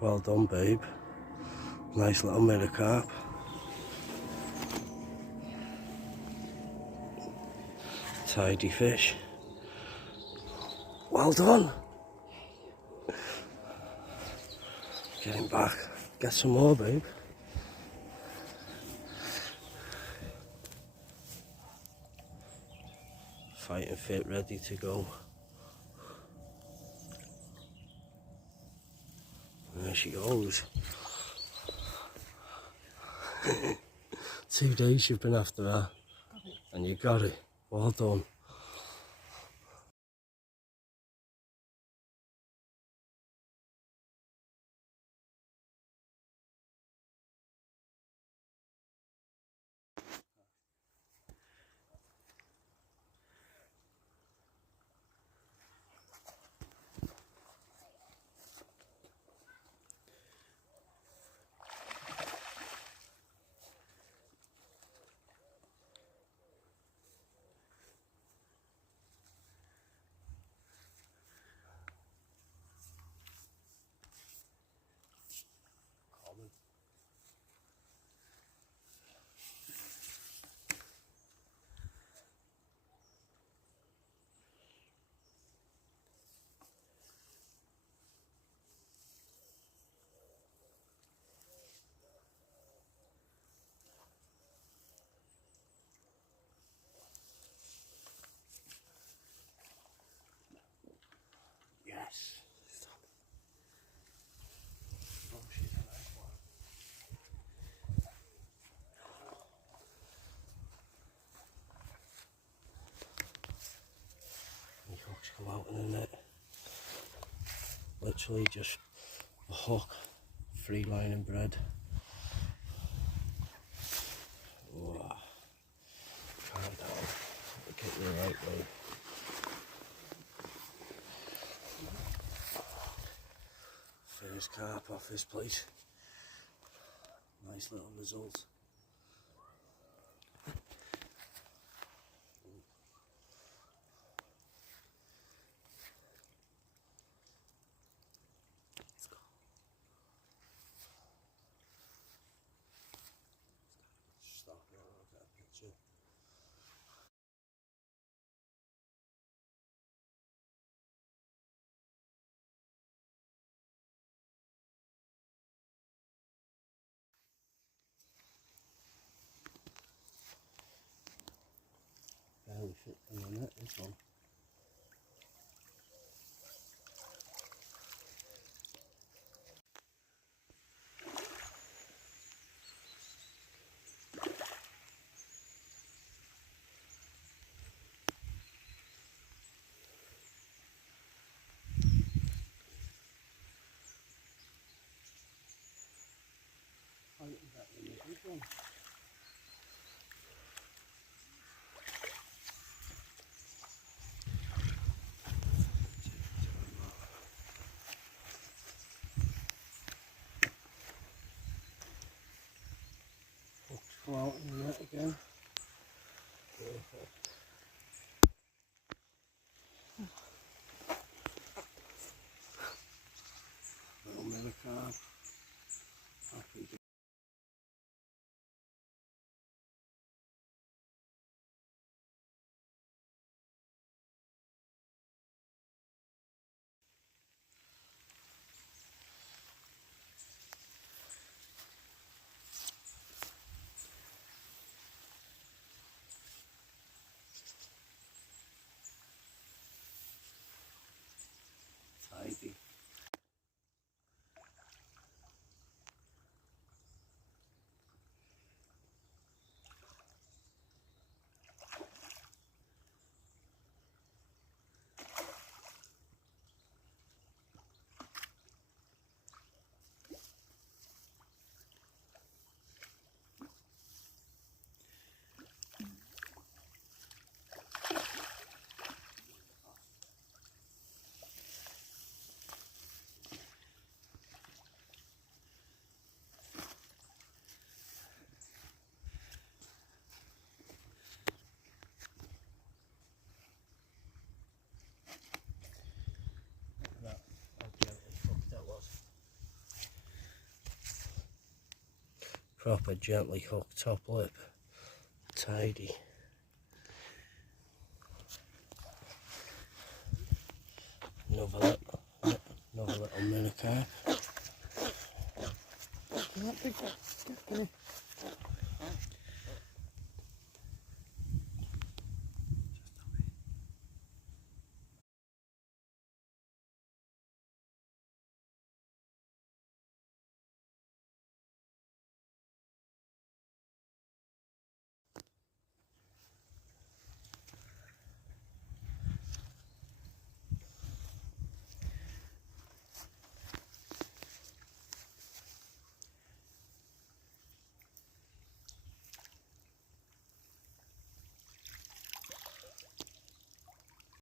Well done, babe. Nice little mirror carp. Tidy fish. Well done. Get him back. Get some more, babe. Fighting fit, ready to go. And there she goes. 2 days you've been after her. And you got it. Well done. Yes. Stop. Oh, she's a nice one. The hooks come out in the net. Literally just a hook, free line and bread. Wow. Calm down. Look at the right way. First carp off this place. Nice little result. Stop now, look at that picture. Barely fit in the net, this one. Fighting back in the big one. Hooks come out in the net again. Perfect. Little mirror carp. Happy day. Tidy. proper gently hooked top lip. Tidy. Another little mini carp. That big, definitely.